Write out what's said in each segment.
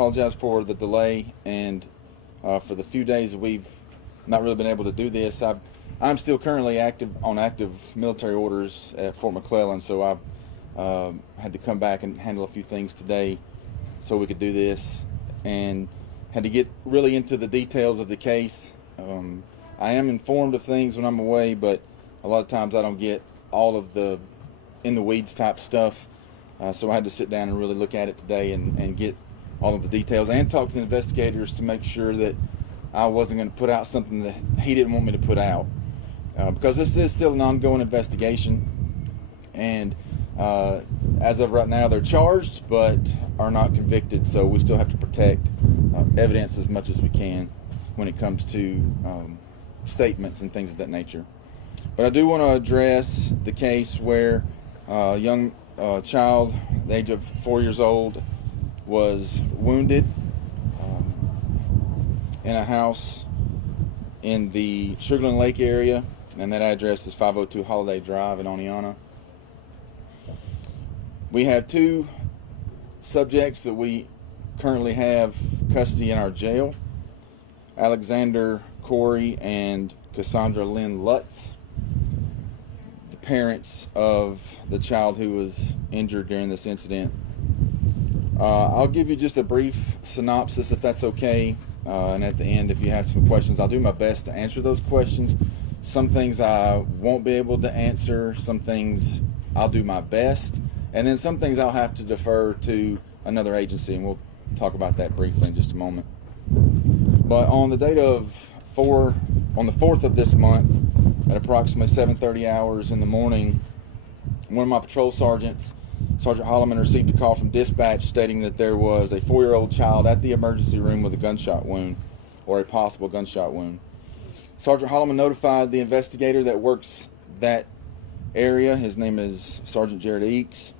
apologize for the delay and for the few days that we've not really been able to do this. I'm still currently active military orders at Fort McClellan, so I had to come back and handle a few things today so we could do this, and had to get really into the details of the case. I am informed of things when I'm away, but a lot of times I don't get all of the in the weeds type stuff. So I had to sit down and really look at it today and get all of the details and talk to the investigators to make sure that I wasn't going to put out something that he didn't want me to put out. Because this is still an ongoing investigation, and as of right now they're charged but are not convicted, so we still have to protect evidence as much as we can when it comes to statements and things of that nature. But I do want to address the case where a young child, the age of 4 years old, was wounded in a house in the Sugarland Lake area, and that address is 502 Holiday Drive in Oneonta. We have two subjects that we currently have custody in our jail: Alexander Corey and Cassandra Lynn Lutz, the parents of the child who was injured during this incident. I'll give you just a brief synopsis if that's okay, and at the end, if you have some questions, I'll do my best to answer those questions. Some things I won't be able to answer, some things I'll do my best, and then some things I'll have to defer to another agency, and we'll talk about that briefly in just a moment. But on the date of on the 4th of this month, at approximately 7:30 hours in the morning, one of my patrol sergeants, Sergeant Holloman, received a call from dispatch stating that there was a 4-year-old child at the emergency room with a gunshot wound, or a possible gunshot wound. Sergeant Holloman notified the investigator that works that area. His name is Sergeant Jared Eakes.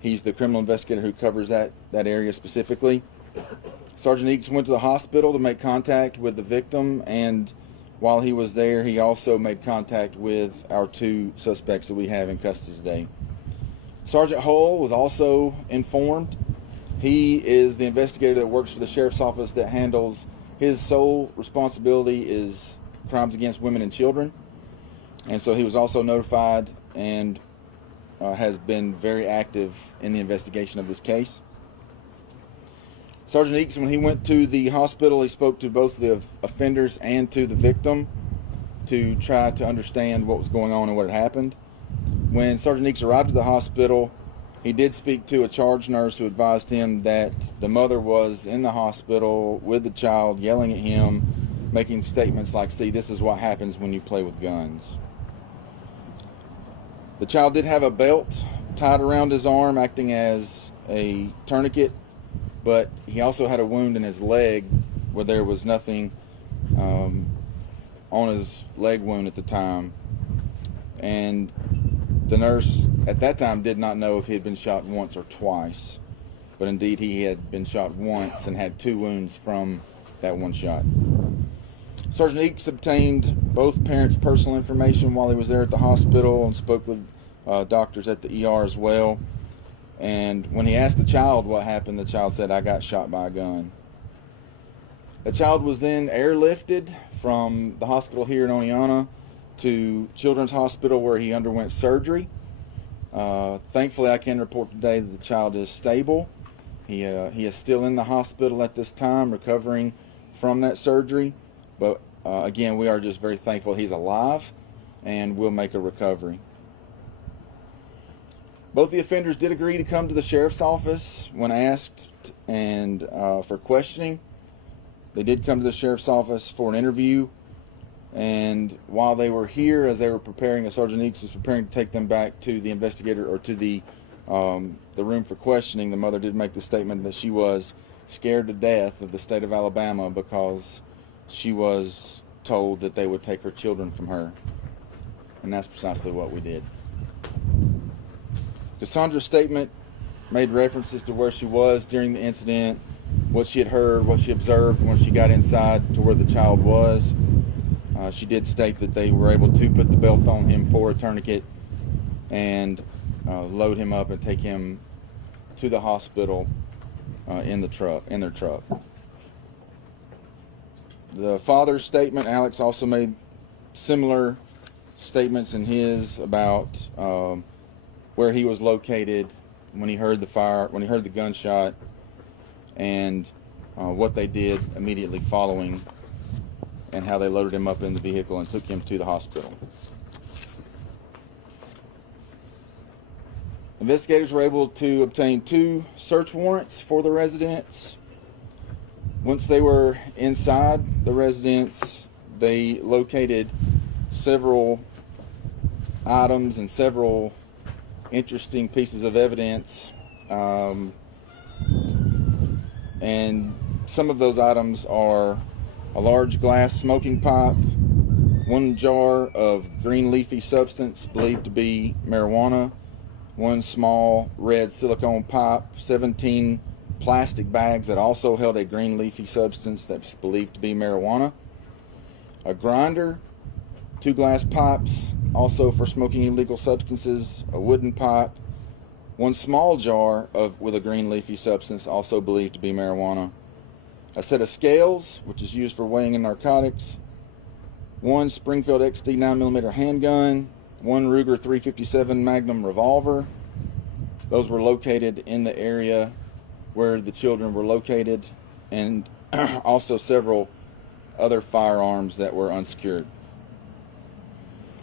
He's the criminal investigator who covers that area specifically. Sergeant Eakes went to the hospital to make contact with the victim, and while he was there, he also made contact with our two suspects that we have in custody today. Sergeant Hull was also informed. He is the investigator that works for the sheriff's office that handles, his sole responsibility is crimes against women and children, and so he was also notified and has been very active in the investigation of this case. Sergeant Eakes, when he went to the hospital, he spoke to both the offenders and to the victim to try to understand what was going on and what had happened. When Sergeant Eakes arrived at the hospital, he did speak to a charge nurse who advised him that the mother was in the hospital with the child, yelling at him, making statements like, "See, this is what happens when you play with guns." The child did have a belt tied around his arm, acting as a tourniquet, but he also had a wound in his leg where there was nothing on his leg wound at the time. And the nurse at that time did not know if he had been shot once or twice, but indeed he had been shot once and had 2 wounds from that one shot. Sergeant Eakes obtained both parents' personal information while he was there at the hospital and spoke with doctors at the ER as well. And when he asked the child what happened, the child said, "I got shot by a gun." The child was then airlifted from the hospital here in Oneonta to Children's Hospital, where he underwent surgery. Thankfully, I can report today that the child is stable. He is still in the hospital at this time, recovering from that surgery. But again, we are just very thankful he's alive and will make a recovery. Both the offenders did agree to come to the sheriff's office when asked and for questioning. They did come to the sheriff's office for an interview, and while they were here, as they were preparing, Sergeant Eakes was preparing to take them back to the investigator or to the room for questioning, the mother did make the statement that she was scared to death of the state of Alabama because she was told that they would take her children from her, and that's precisely what we did. Cassandra's statement made references to where she was during the incident, what she had heard, what she observed when she got inside to where the child was. She did state that they were able to put the belt on him for a tourniquet and load him up and take him to the hospital in their truck. The father's statement, Alex also made similar statements in his about where he was located when he heard the gunshot, and what they did immediately following, and how they loaded him up in the vehicle and took him to the hospital. Investigators were able to obtain 2 search warrants for the residence. Once they were inside the residence, they located several items and several interesting pieces of evidence. And some of those items are a large glass smoking pipe, 1 jar of green leafy substance believed to be marijuana, 1 small red silicone pipe, 17 plastic bags that also held a green leafy substance that's believed to be marijuana, a grinder, 2 glass pipes also for smoking illegal substances, a wooden pipe, 1 small jar with a green leafy substance also believed to be marijuana, a set of scales which is used for weighing in narcotics, 1 Springfield XD 9mm handgun, 1 Ruger 357 Magnum revolver. Those were located in the area where the children were located, and also several other firearms that were unsecured.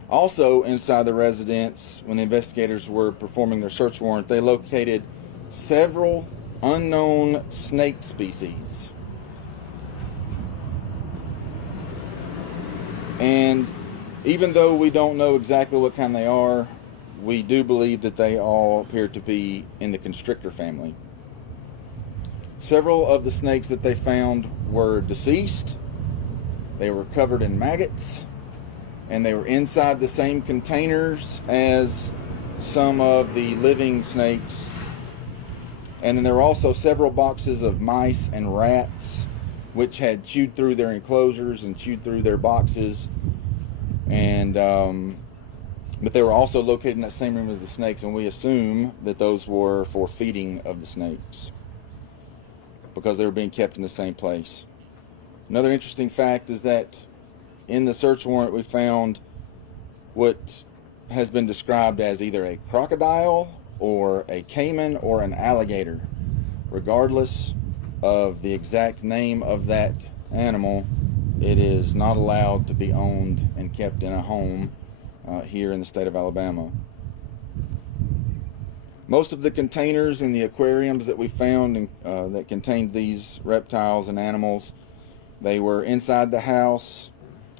Also inside the residence, when the investigators were performing their search warrant, they located several unknown snake species. And even though we don't know exactly what kind they are, we do believe that they all appear to be in the constrictor family. Several of the snakes that they found were deceased. They were covered in maggots, and they were inside the same containers as some of the living snakes. And then there were also several boxes of mice and rats which had chewed through their enclosures and chewed through their boxes, and but they were also located in that same room as the snakes, and we assume that those were for feeding of the snakes because they were being kept in the same place. Another interesting fact is that in the search warrant we found what has been described as either a crocodile or a caiman or an alligator. Regardless of the exact name of that animal, it is not allowed to be owned and kept in a home here in the state of Alabama. Most of the containers in the aquariums that we found that contained these reptiles and animals, they were inside the house.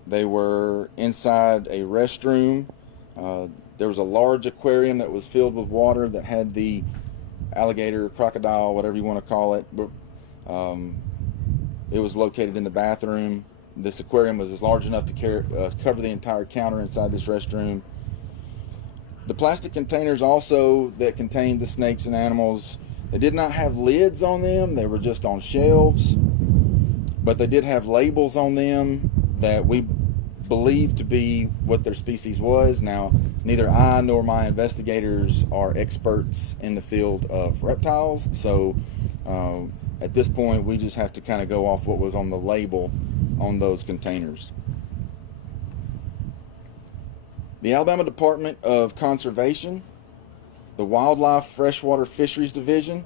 They were inside a restroom. There was a large aquarium that was filled with water that had the alligator, crocodile, whatever you want to call it. It was located in the bathroom. This aquarium was large enough to cover the entire counter inside this restroom. The plastic containers also that contained the snakes and animals, they did not have lids on them. They were just on shelves, but they did have labels on them that we believe to be what their species was. Now, neither I nor my investigators are experts in the field of reptiles, so at this point we just have to kind of go off what was on the label on those containers. The Alabama Department of Conservation, the Wildlife Freshwater Fisheries Division,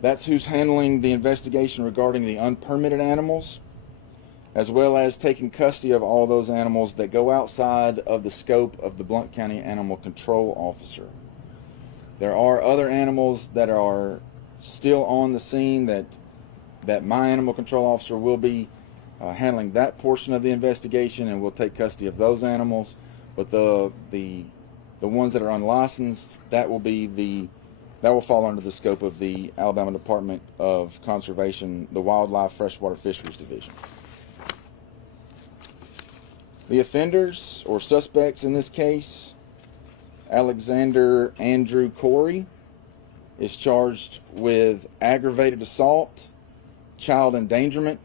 that's who's handling the investigation regarding the unpermitted animals, as well as taking custody of all those animals that go outside of the scope of the Blount County Animal Control Officer. There are other animals that are still on the scene that my animal control officer will be handling that portion of the investigation, and will take custody of those animals. But the ones that are unlicensed, that will fall under the scope of the Alabama Department of Conservation, the Wildlife Freshwater Fisheries Division. The offenders, or suspects in this case, Alexander Andrew Corey, is charged with aggravated assault, child endangerment,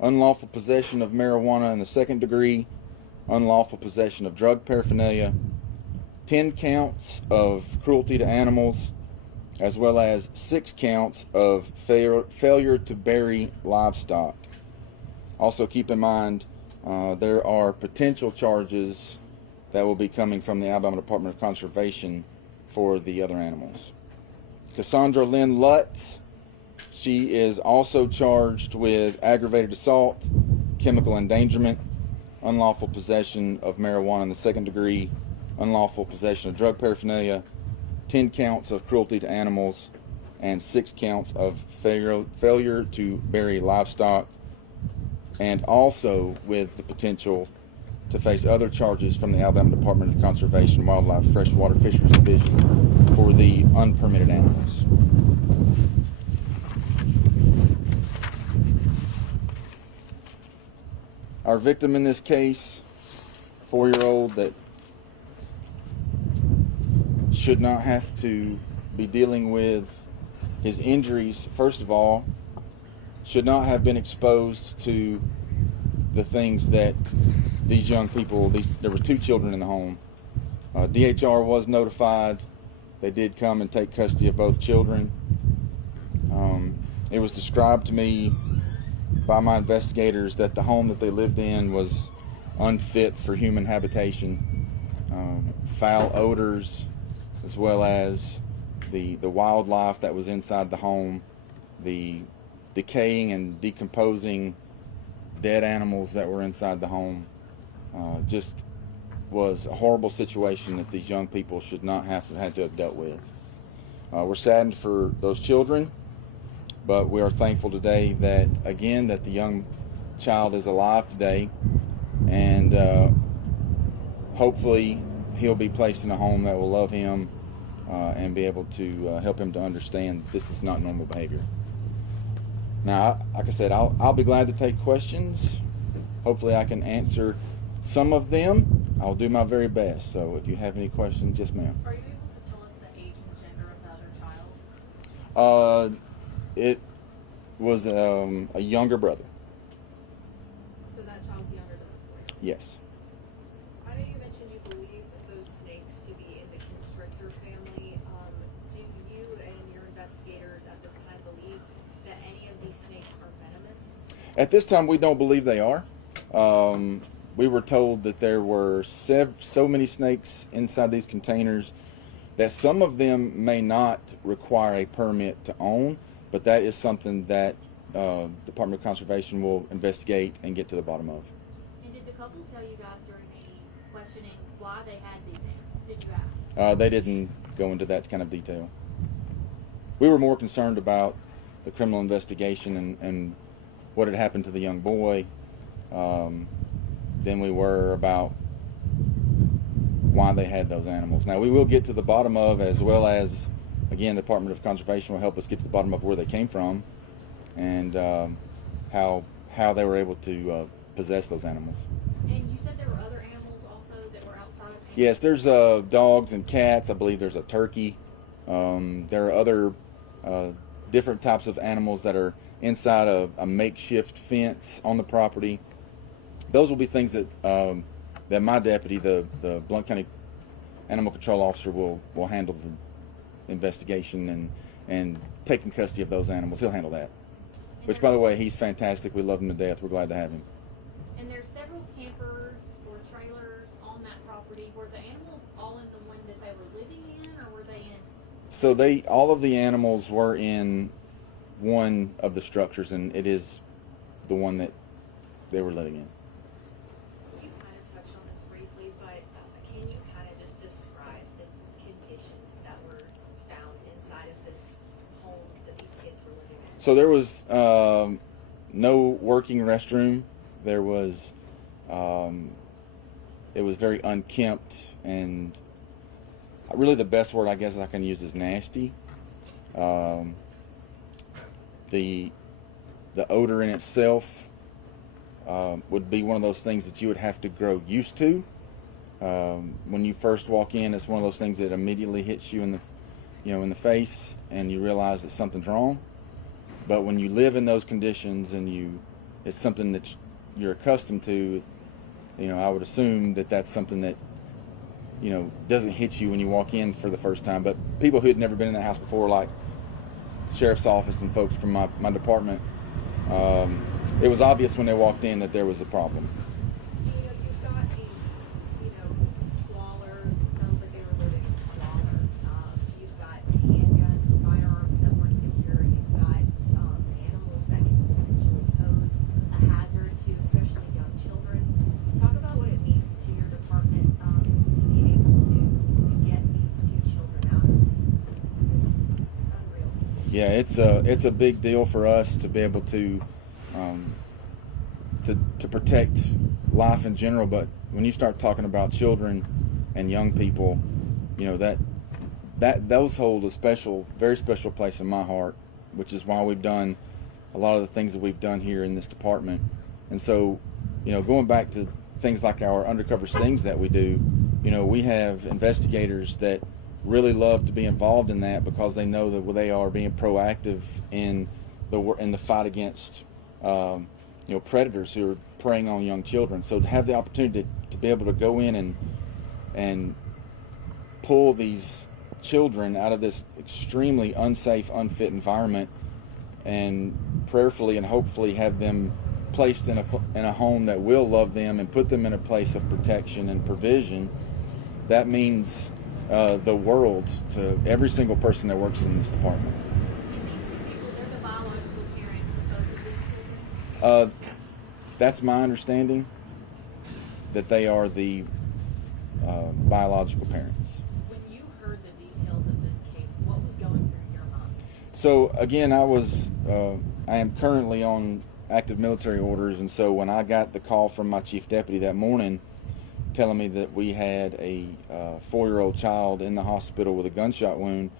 unlawful possession of marijuana in the second degree, unlawful possession of drug paraphernalia, 10 counts of cruelty to animals, as well as 6 counts of failure to bury livestock. Also keep in mind there are potential charges that will be coming from the Alabama Department of Conservation for the other animals. Cassandra Lynn Lutz, she is also charged with aggravated assault, chemical endangerment, unlawful possession of marijuana in the 2nd degree, unlawful possession of drug paraphernalia, 10 counts of cruelty to animals, and 6 counts of failure to bury livestock, and also with the potential to face other charges from the Alabama Department of Conservation, Wildlife, Freshwater Fisheries Division for the unpermitted animals. Our victim in this case, 4-year-old that should not have to be dealing with his injuries, first of all, should not have been exposed to the things that these young people, there were 2 children in the home. DHR was notified. They did come and take custody of both children. It was described to me by my investigators that the home that they lived in was unfit for human habitation. Foul odors, as well as the wildlife that was inside the home, the decaying and decomposing dead animals that were inside the home. Just was a horrible situation that these young people should not have had to have dealt with. We're saddened for those children, but we are thankful today that, again, that the young child is alive today, and hopefully he'll be placed in a home that will love him and be able to help him to understand this is not normal behavior. Now, like I said, I'll be glad to take questions. Hopefully I can answer some of them. I'll do my very best. So if you have any questions, yes, ma'am. Are you able to tell us the age and gender of the other child? It was a younger brother. So that child's younger than the boy? Yes. I know you mentioned you believe those snakes to be in the constrictor family. Do you and your investigators at this time believe that any of these snakes are venomous? At this time, we don't believe they are. We were told that there were so many snakes inside these containers that some of them may not require a permit to own, but that is something that Department of Conservation will investigate and get to the bottom of. And did the couple tell you guys during the questioning why they had these animals? Did you ask? They didn't go into that kind of detail. We were more concerned about the criminal investigation and what had happened to the young boy than we were about why they had those animals. Now, we will get to the bottom of, as well as, again, the Department of Conservation will help us get to the bottom of where they came from and how they were able to possess those animals. And you said there were other animals also that were outside of animals? Yes, there's dogs and cats. I believe there's a turkey. There are other different types of animals that are inside a makeshift fence on the property. Those will be things that that my deputy, the Blount County Animal Control Officer, will handle the investigation and taking custody of those animals. He'll handle that. Which, by the way, he's fantastic. We love him to death. We're glad to have him. And there's several campers or trailers on that property. Were the animals all in the one that they were living in, or were they in? So all of the animals were in one of the structures, and it is the one that they were living in. You kind of touched on this briefly, but can you kind of just describe the conditions that were found inside of this home that these kids were living in? So there was no working restroom. There was, it was very unkempt, and really the best word I guess I can use is nasty. The odor in itself would be one of those things that you would have to grow used to. When you first walk in, it's one of those things that immediately hits you in the face, and you realize that something's wrong. But when you live in those conditions and it's something that you're accustomed to, I would assume that that's something that doesn't hit you when you walk in for the first time. But people who had never been in that house before, like the sheriff's office and folks from my department, it was obvious when they walked in that there was a problem. You've got these, smaller, sounds like they were living smaller. You've got handguns, firearms that weren't secure. You've got animals that can potentially pose a hazard to especially young children. Talk about what it means to your department to be able to get these two children out of this unreal situation. Yeah, it's a big deal for us to be able to protect life in general. But when you start talking about children and young people, that those hold a very special place in my heart, which is why we've done a lot of the things that we've done here in this department. And so, going back to things like our undercover stings that we do, we have investigators that really love to be involved in that because they know that they are being proactive in the fight against predators who are preying on young children. So to have the opportunity to be able to go in and pull these children out of this extremely unsafe, unfit environment, and prayerfully and hopefully have them placed in a home that will love them and put them in a place of protection and provision, that means the world to every single person that works in this department. They're the biological parents of both of these children? That's my understanding, that they are the biological parents. When you heard the details of this case, what was going through your mind? So again, I am currently on active military orders, and so when I got the call from my chief deputy that morning telling me that we had a 4-year-old child in the hospital with a gunshot wound,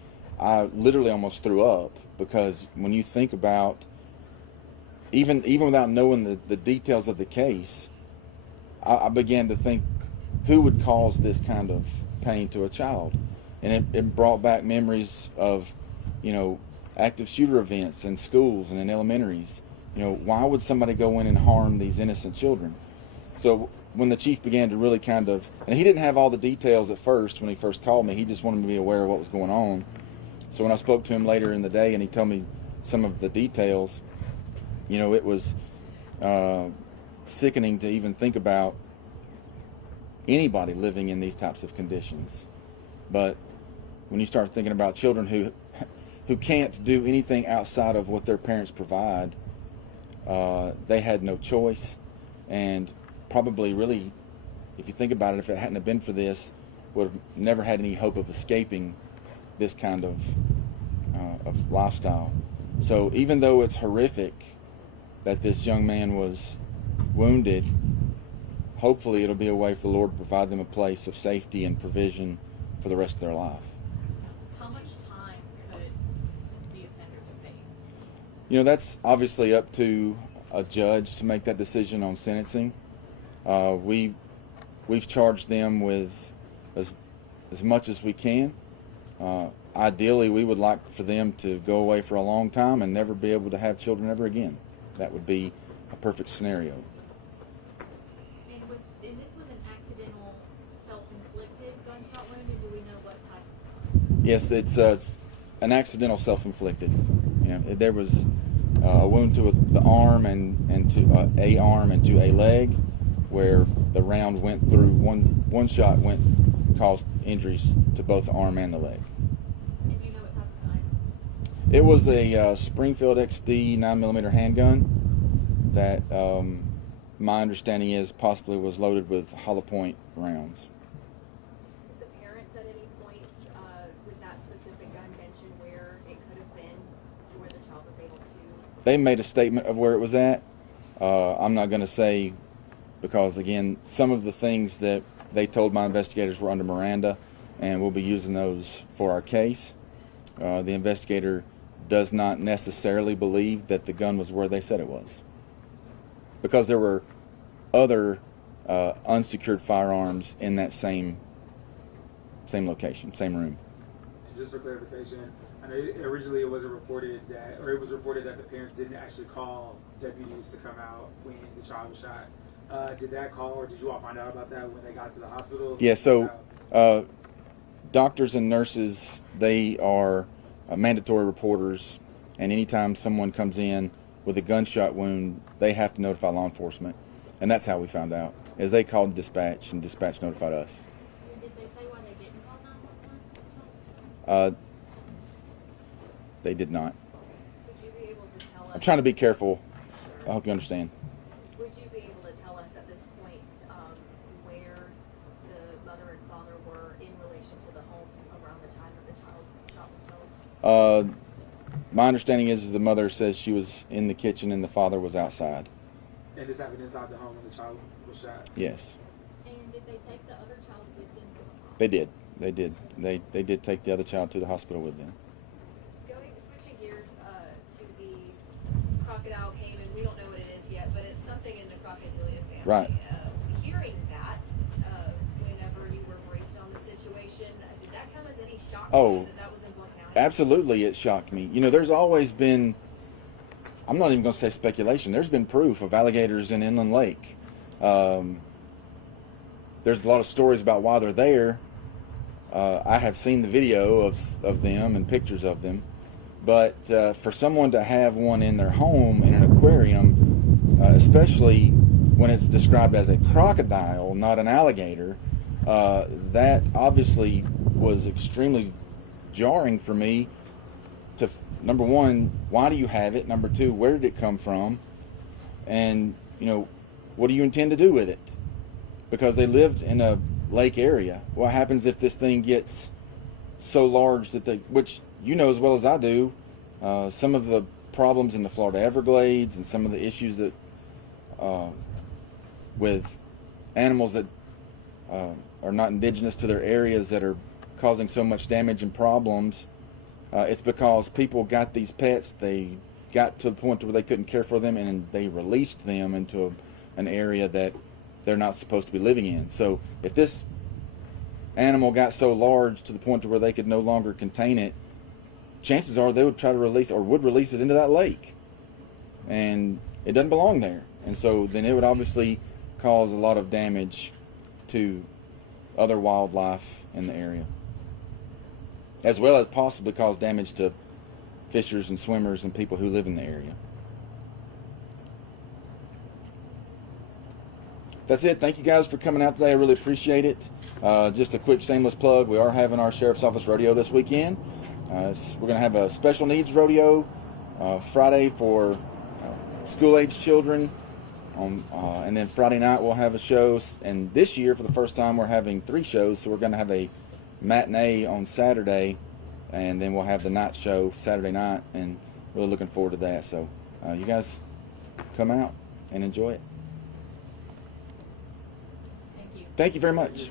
I literally almost threw up, because when you think about, even without knowing the details of the case, I began to think, who would cause this kind of pain to a child? And it brought back memories of, active shooter events in schools and in elementaries. Why would somebody go in and harm these innocent children? So when the chief began to really and he didn't have all the details at first when he first called me, he just wanted me to be aware of what was going on. So when I spoke to him later in the day and he told me some of the details, it was sickening to even think about anybody living in these types of conditions. But when you start thinking about children who can't do anything outside of what their parents provide, they had no choice, and probably really, if you think about it, if it hadn't have been for this, would have never had any hope of escaping this kind of lifestyle. So even though it's horrific that this young man was wounded, hopefully it'll be a way for the Lord to provide them a place of safety and provision for the rest of their life. How much time could the offenders face? That's obviously up to a judge to make that decision on sentencing. We've charged them with as much as we can. Ideally, we would like for them to go away for a long time and never be able to have children ever again. That would be a perfect scenario. And this was an accidental self-inflicted gunshot wound, or do we know what type? Yes, it's an accidental self-inflicted. There was a wound to the arm and to a arm and to a leg, where the round went through. One shot caused injuries to both the arm and the leg. And do you know what type of gun? It was a Springfield XD 9mm handgun that my understanding is possibly was loaded with hollow point rounds. Did the parents at any point with that specific gun mention where it could have been, to where the child was able to? They made a statement of where it was at. I'm not going to say, because again, some of the things that they told my investigators were under Miranda, and we'll be using those for our case. The investigator does not necessarily believe that the gun was where they said it was, because there were other unsecured firearms in that same location, same room. And just for clarification, I know originally it was reported that the parents didn't actually call deputies to come out when the child was shot. Did that call, or did you all find out about that when they got to the hospital? Yeah, so Doctors and nurses, they are mandatory reporters, and anytime someone comes in with a gunshot wound, they have to notify law enforcement. And that's how we found out, is they called dispatch, and dispatch notified us. Did they say why they didn't call 911? They did not. Would you be able to tell us? I'm trying to be careful. I Sure. hope you understand. Would you be able to tell us at this point where the mother and father were in relation to the home around the time of the child shot themselves? My understanding is the mother says she was in the kitchen and the father was outside. And this happened inside the home when the child was shot. Yes, And did they take the other child with them to the hospital? they did. They did take the other child to the hospital with them. Switching gears to the crocodile came, and we don't know what it is yet, but it's something in the crocodilia family. Right. Hearing that, whenever you were briefed on the situation, did that come as any shock Oh, to you that was in Blount County? Absolutely, it shocked me. You know, there's always been, I'm not even going to say speculation, there's been proof of alligators in Inland Lake. There's a lot of stories about why they're there. I have seen the video of them and pictures of them. But for someone to have one in their home in an aquarium, especially when it's described as a crocodile, not an alligator, that obviously was extremely jarring for me. To number one, why do you have it? Number two, where did it come from? And you know, what do you intend to do with it? Because they lived in a lake area. What happens if this thing gets so large that which you know as well as I do, some of the problems in the Florida Everglades and some of the issues that with animals that are not indigenous to their areas that are causing so much damage and problems. It's because people got these pets, they got to the point where they couldn't care for them, and they released them into an area that they're not supposed to be living in. So if this animal got so large to the point to where they could no longer contain it, chances are they would try to release or would release it into that lake, and it doesn't belong there. And so then it would obviously cause a lot of damage to other wildlife in the area, as well as possibly cause damage to fishers and swimmers and people who live in the area. That's it. Thank you guys for coming out today. I really appreciate it. Just a quick shameless plug. We are having our Sheriff's Office Rodeo this weekend. We're going to have a special needs rodeo Friday for school-age children. And then Friday night we'll have a show. And this year, for the first time, we're having 3 shows. So we're going to have a matinee on Saturday, and then we'll have the night show Saturday night. And really looking forward to that. So you guys come out and enjoy it. Thank you. Thank you very much.